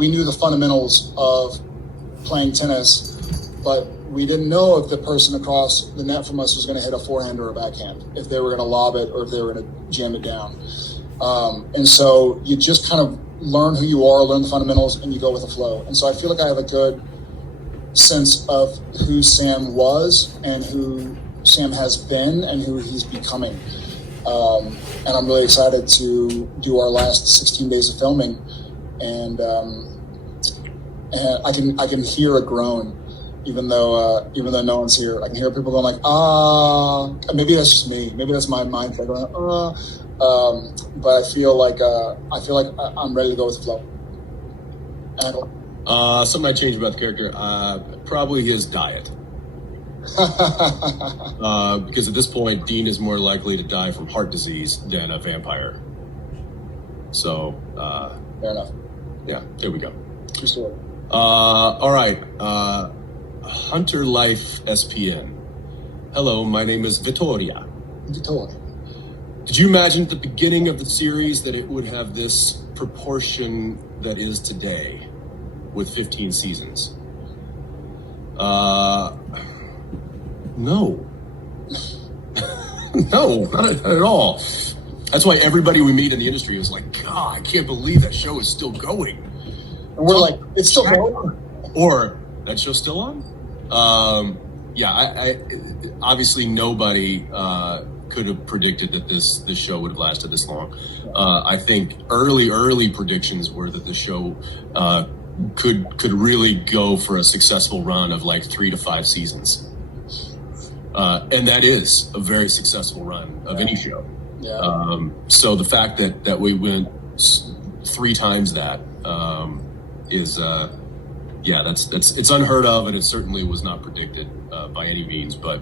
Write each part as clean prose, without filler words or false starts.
we knew the fundamentals of playing tennis, but we didn't know if the person across the net from us was going to hit a forehand or a backhand, if they were going to lob it or if they were going to jam it down. And so you just kind of learn who you are, learn the fundamentals, and you go with the flow. And so I feel like I have a good sense of who Sam was and who Sam has been and who he's becoming. And I'm really excited to do our last 16 days of filming. And I can hear a groan, even though no one's here. I can hear people going like, maybe that's just me. Maybe that's my mindset going, but I feel like I'm ready to go with the flow. Something I changed about the character, probably his diet. Because at this point, Dean is more likely to die from heart disease than a vampire. So, fair enough. Yeah, there we go. True story. All right. Hunter Life SPN. Hello, my name is Vittoria. Vittoria. Did you imagine at the beginning of the series that it would have this proportion that is today with 15 seasons? No. No, not at all. That's why everybody we meet in the industry is like, God, I can't believe that show is still going. And we're like, it's still going? Or, that show's still on? I obviously nobody could have predicted that this show would have lasted this long. I think early predictions were that the show could really go for a successful run of like 3 to 5 seasons. And that is a very successful run of any show. Yeah. So the fact that we went 3 times that is it's unheard of, and it certainly was not predicted by any means. But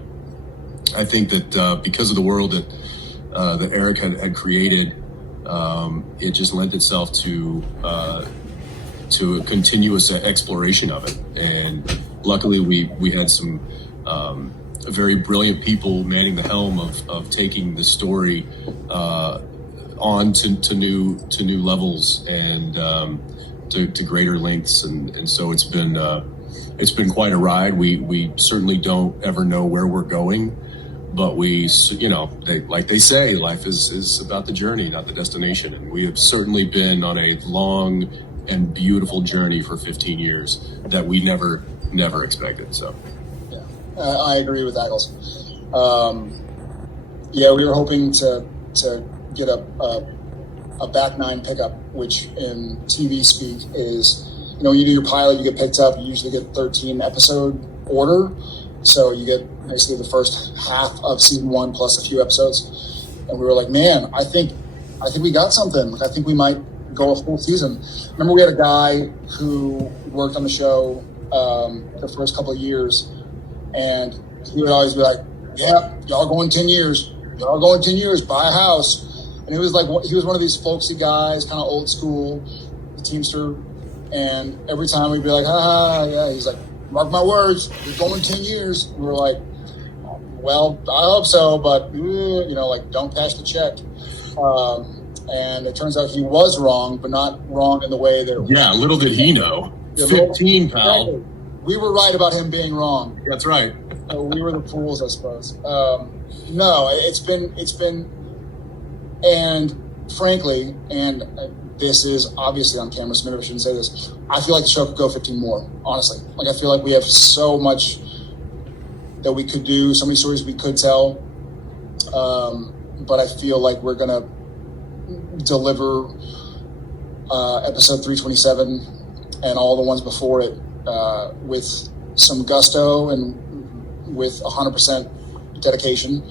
I think that because of the world that Eric had created, it just lent itself to a continuous exploration of it. And luckily, we had some very brilliant people manning the helm of taking the story on to new levels and to greater lengths, and so it's been quite a ride. We certainly don't ever know where we're going, but they say life is about the journey, not the destination, and we have certainly been on a long and beautiful journey for 15 years that we never expected. So yeah, I agree with Ackles. We were hoping to get a back 9 pickup, which in TV speak is, when you do your pilot, you get picked up, you usually get 13 episode order. So you get basically the first half of season 1 plus a few episodes. And we were like, man, I think we got something. Like, I think we might go a full season. Remember, we had a guy who worked on the show the first couple of years, and he would always be like, yeah, y'all going 10 years. Y'all going 10 years, buy a house. And it was like, he was one of these folksy guys, kind of old school, the Teamster. And every time we'd be like, yeah, he's like, mark my words, you're going 10 years. And we were like, well, I hope so, but, don't cash the check. And it turns out he was wrong, but not wrong in the way that... Yeah, little did he know. 15, pal. We were right about him being wrong. That's right. So we were the fools, I suppose. No, it's been, and frankly, and this is obviously on camera, so maybe I shouldn't say this, I feel like the show could go 15 more, honestly. Like, I feel like we have so much that we could do, so many stories we could tell, but I feel like we're going to deliver episode 327 and all the ones before it with some gusto and with 100% dedication,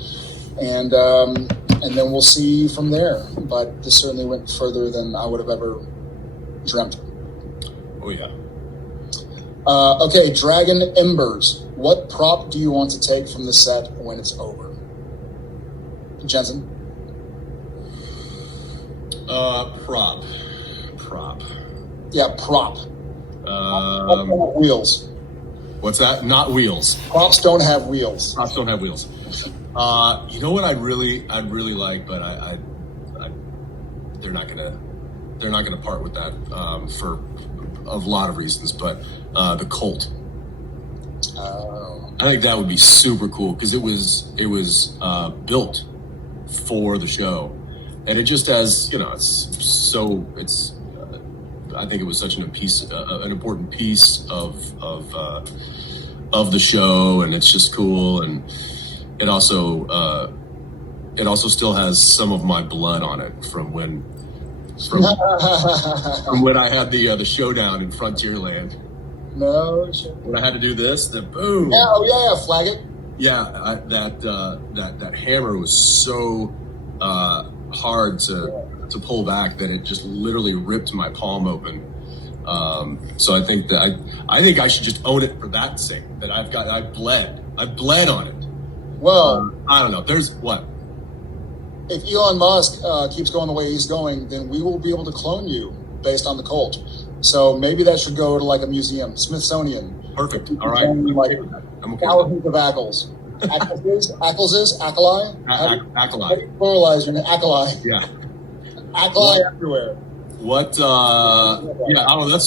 and then we'll see from there. But this certainly went further than I would have ever dreamt. Oh yeah. Okay, Dragon Embers. What prop do you want to take from the set when it's over? Jensen? Prop. Yeah, prop. Wheels. What's that? Not wheels. Props don't have wheels. Props don't have wheels. You know what I'd really like, but they're not gonna part with that for a lot of reasons, but the Colt. Oh. I think that would be super cool because it was built for the show, and it just has, you know, I think it was such an important piece of the show, and it's just cool, and it also still has some of my blood on it from when I had the showdown in Frontierland. No shit. When I had to do this, the boom. Yeah, oh yeah, flag it. Yeah, that hammer was so hard to pull back that it just literally ripped my palm open. So I think I should just own it for that sake. That I bled on it. Well, I don't know. There's what. If Elon Musk keeps going the way he's going, then we will be able to clone you based on the Colt. So maybe that should go to like a museum, Smithsonian. Perfect. All right. Like thousands of Ackles. Ackles? Acoli? Acoli. Pluralize your Acoli. Yeah. Acoli everywhere. What? Yeah. I don't know.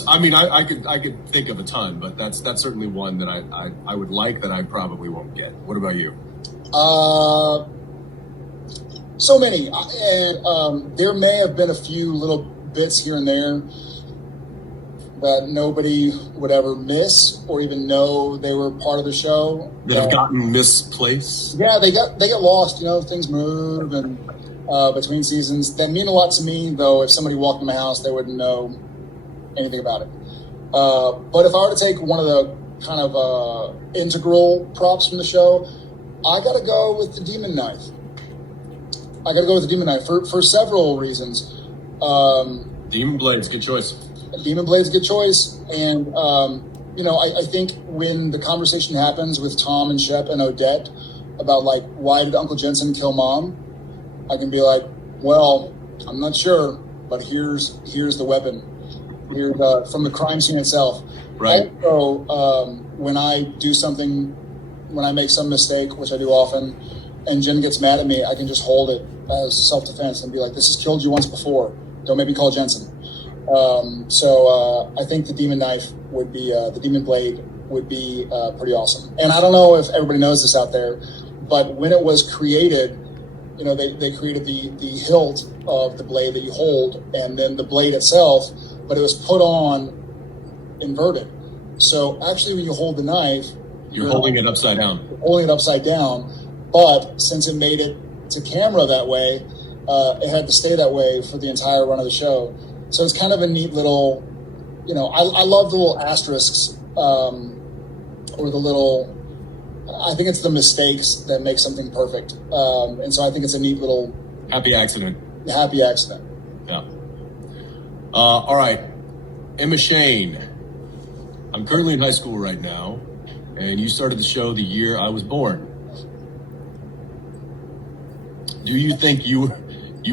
I could think of a ton, but that's certainly one that I would like that I probably won't get. What about you? So many, and there may have been a few little bits here and there that nobody would ever miss or even know they were part of the show. That have gotten misplaced. Yeah, they get lost. You know, things move and between seasons. That mean a lot to me, though. If somebody walked in my house, they wouldn't know anything about it. But if I were to take one of the kind of integral props from the show, I got to go with the demon knife. For several reasons. Demon Blade's good choice. Demon Blade's a good choice. And, you know, I think when the conversation happens with Tom and Shep and Odette about, like, why did Uncle Jensen kill Mom? I can be like, well, I'm not sure, but here's the weapon. Here's from the crime scene itself. Right. Also, when I make some mistake, which I do often, and Jen gets mad at me, I can just hold it as self-defense and be like, this has killed you once before. Don't make me call Jensen. So I think the demon knife would be, the demon blade would be pretty awesome. And I don't know if everybody knows this out there, but when it was created, you know, they created the hilt of the blade that you hold and then the blade itself, but it was put on inverted. So actually when you hold the knife, you're holding it upside down. Holding it upside down. But since it made it to camera that way, it had to stay that way for the entire run of the show. So it's kind of a neat little, you know, I love the little asterisks or the little, I think it's the mistakes that make something perfect. And so I think it's a neat little... Happy accident. Yeah. All right. Emma Shane. I'm currently in high school right now, and you started the show the year I was born. Do you think you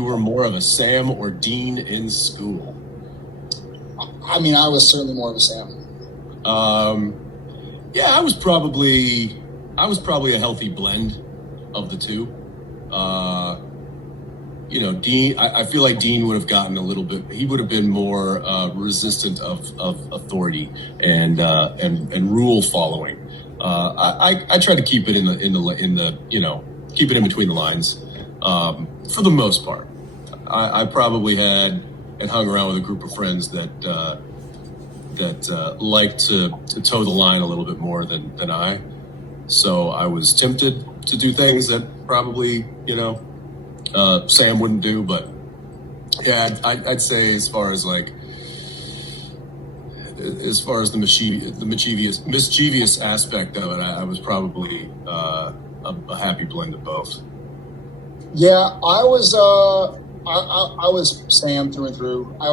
were more of a Sam or Dean in school? I mean, I was certainly more of a Sam. Yeah, I was probably a healthy blend of the two. You know, Dean, I feel like Dean would have gotten a little bit, he would have been more resistant of authority and rule following. I try to keep it in the you know, keep it in between the lines. For the most part, I probably had and hung around with a group of friends that liked to toe the line a little bit more than I. So I was tempted to do things that probably, you know, Sam wouldn't do. But yeah, I'd say as far as the mischievous aspect of it, I was probably a happy blend of both. Yeah, I was Sam through and through. I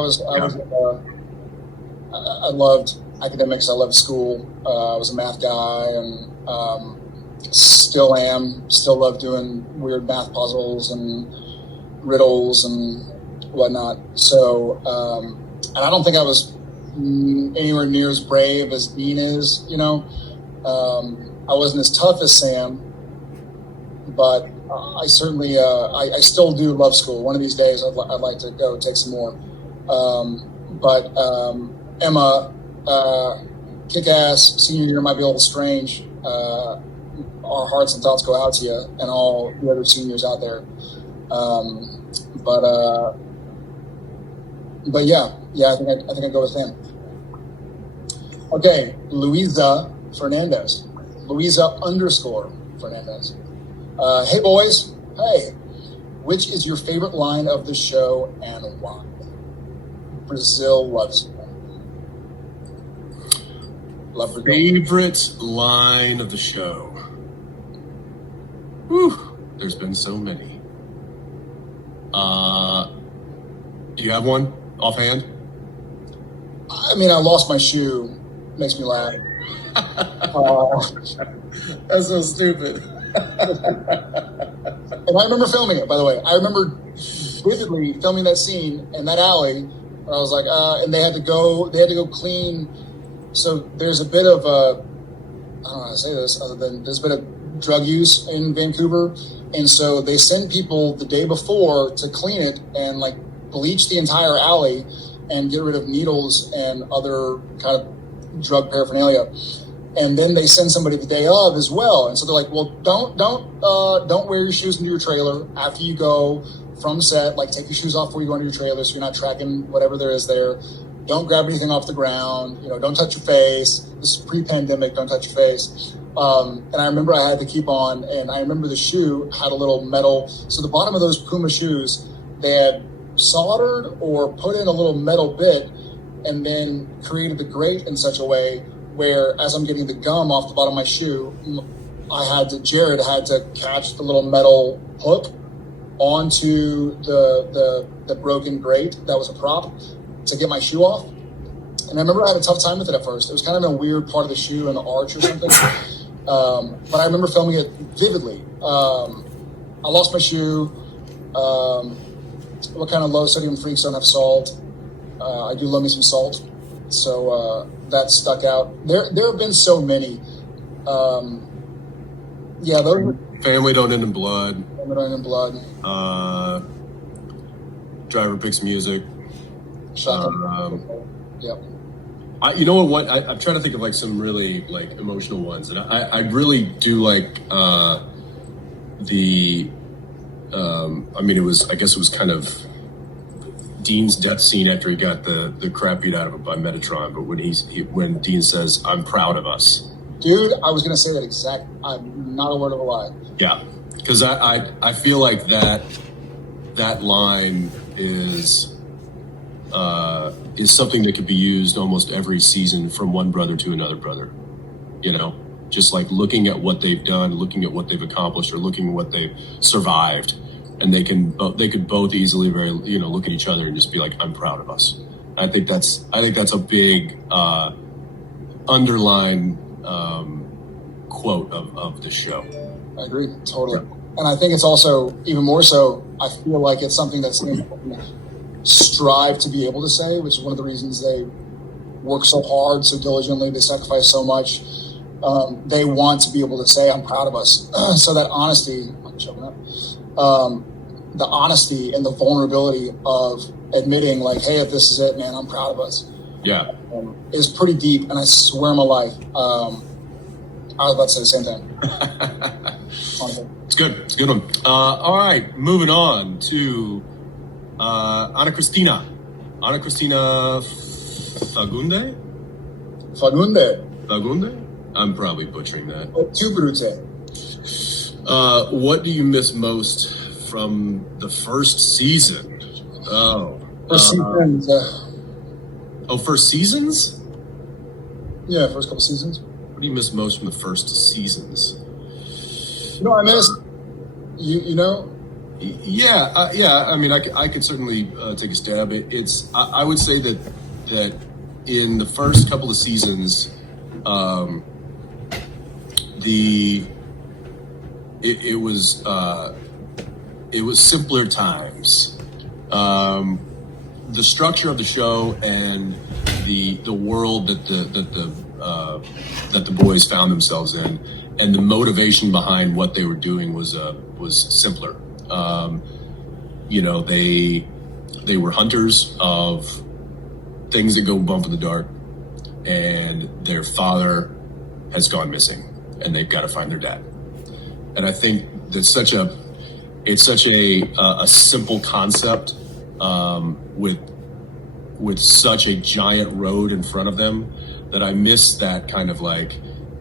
loved academics. I loved school. I was a math guy and still am. Still love doing weird math puzzles and riddles and whatnot. So, and I don't think I was anywhere near as brave as Dean is, you know. I wasn't as tough as Sam, but I certainly, I still do love school. One of these days, I'd like to go take some more. But Emma, kick ass. Senior year might be a little strange. Our hearts and thoughts go out to you and all the other seniors out there. But yeah, I think I'd go with him. Okay, Luisa Fernandez. Luisa _ Fernandez. Hey boys. Hey. Which is your favorite line of the show and why? Brazil loves you. Love Brazil. Favorite line of the show. Whew, there's been so many. Do you have one offhand? I mean, I lost my shoe. Makes me laugh. That's so stupid. And I remember filming it, by the way. I remember vividly filming that scene in that alley. And I was like, and they had to go clean. So there's a bit of I don't know how to say this other than there's a bit of drug use in Vancouver. And so they send people the day before to clean it and like bleach the entire alley and get rid of needles and other kind of drug paraphernalia. And then they send somebody the day of as well. And so they're like, well, don't wear your shoes into your trailer after you go from set. Like, take your shoes off before you go into your trailer so you're not tracking whatever there is there. Don't grab anything off the ground. Don't touch your face. This is pre-pandemic. Don't touch your face. And I remember I had to keep on. And I remember the shoe had a little metal. So the bottom of those Puma shoes, they had soldered or put in a little metal bit and then created the grate in such a way where as I'm getting the gum off the bottom of my shoe, Jared had to catch the little metal hook onto the broken grate that was a prop to get my shoe off. And I remember I had a tough time with it at first. It was kind of in a weird part of the shoe in the arch or something. But I remember filming it vividly. I lost my shoe. What kind of low sodium freaks don't have salt? I do love me some salt. So that stuck out. There have been so many. Those Family Don't End in Blood. Family Don't End in Blood. Driver Picks Music. Yep. You know what? I'm trying to think of like some really like emotional ones, and I really do like the. I guess it was kind of Dean's death scene after he got the crap beat out of him by Metatron. But when Dean says, "I'm proud of us," dude, I was gonna say that exact. I'm not a word of a lie. Yeah, because I feel like that line is something that could be used almost every season from one brother to another brother. Just like looking at what they've done, looking at what they've accomplished, or looking at what they've survived. And they could both easily look at each other and just be like, "I'm proud of us." I think that's a big underline quote of the show. I agree totally, yeah. And I think it's also even more so. I feel like it's something that's strive to be able to say, which is one of the reasons they work so hard, so diligently. They sacrifice so much. They want to be able to say, "I'm proud of us." So that honesty. The honesty and the vulnerability of admitting like, "Hey, if this is it, man, I'm proud of us." Yeah. Is pretty deep. And I swear on my life, I was about to say the same thing. It's good. It's a good one. All right. Moving on to Ana Cristina Fagunde? Fagunde? I'm probably butchering that. Too brute. What do you miss most from the first season? First seasons. First seasons? Yeah, first couple seasons. What do you miss most from the first seasons? I miss. You know. Yeah. I mean, I could certainly take a stab. I would say that in the first couple of seasons, it was simpler times. The structure of the show and the world that the boys found themselves in, and the motivation behind what they were doing was simpler. They were hunters of things that go bump in the dark, and their father has gone missing, and they've got to find their dad. And I think that's such a simple concept, with such a giant road in front of them, that I miss that kind of like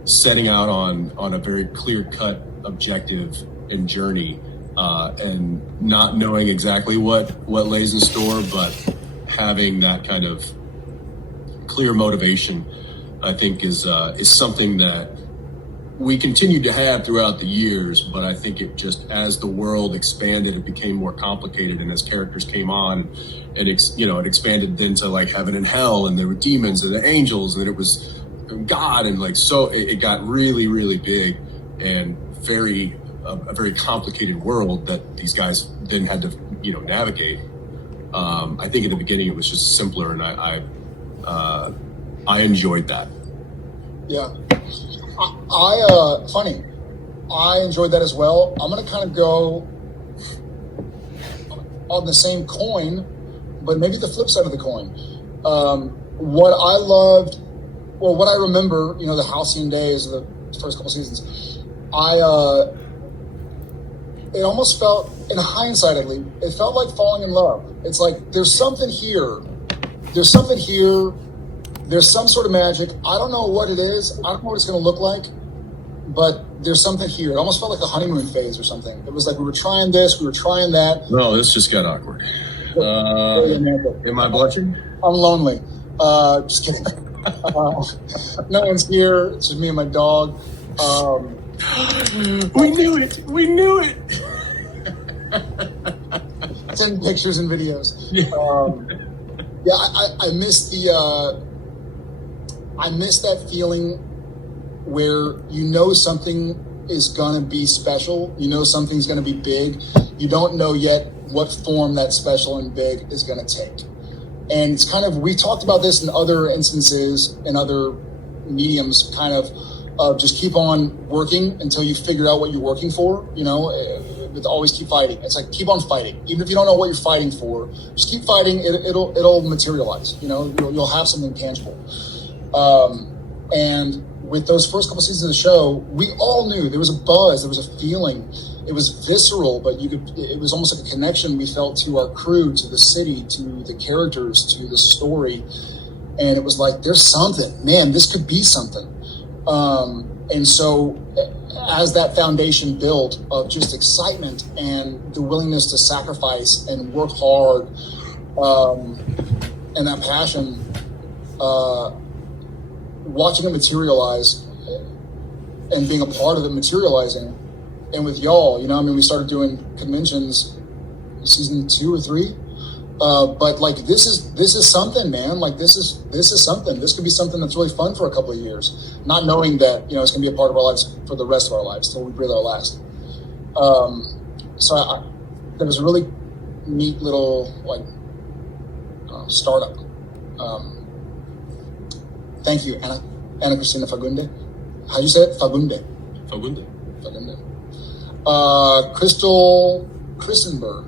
setting out on a very clear-cut objective and journey, and not knowing exactly what lays in store, but having that kind of clear motivation, I think is something that we continued to have throughout the years. But I think it just, as the world expanded, it became more complicated, and as characters came on, it expanded then to like heaven and hell, and there were demons and the angels, and it was God, and like, so it got really, really big and a very complicated world that these guys then had to navigate. I think in the beginning it was just simpler, and I enjoyed that. Yeah. I enjoyed that as well. I'm going to kind of go on the same coin, but maybe the flip side of the coin. What I loved, or what I remember, the halcyon days of the first couple seasons, it almost felt, in hindsight at least, it felt like falling in love. It's like, there's something here. There's something here. There's some sort of magic. I don't know what it is. I don't know what it's going to look like, but there's something here. It almost felt like a honeymoon phase or something. It was like we were trying this, we were trying that. No, this just got awkward. Am I blushing? I'm lonely. Just kidding. No one's here. It's just me and my dog. We knew it. We knew it. Send pictures and videos. I miss that feeling where something is gonna be special. Something's gonna be big. You don't know yet what form that special and big is gonna take. And it's kind of, we talked about this in other instances, in other mediums, kind of just keep on working until you figure out what you're working for. But always keep fighting. It's like, keep on fighting. Even if you don't know what you're fighting for, just keep fighting. It'll materialize. You'll have something tangible. And with those first couple seasons of the show, we all knew there was a buzz, there was a feeling. It was visceral, but it was almost like a connection we felt to our crew, to the city, to the characters, to the story. And it was like, there's something, man, this could be something. And so as that foundation built of just excitement and the willingness to sacrifice and work hard, and that passion, watching it materialize and being a part of it materializing, and with y'all, we started doing conventions season 2 or 3. But like, this is something, man. Like, this is something. This could be something that's really fun for a couple of years, not knowing that it's going to be a part of our lives for the rest of our lives till we breathe our last. So there was a really neat little startup. Thank you, Anna Cristina Fagunde. How do you say it? Fagunde. Fagunde. Crystal Christenberg.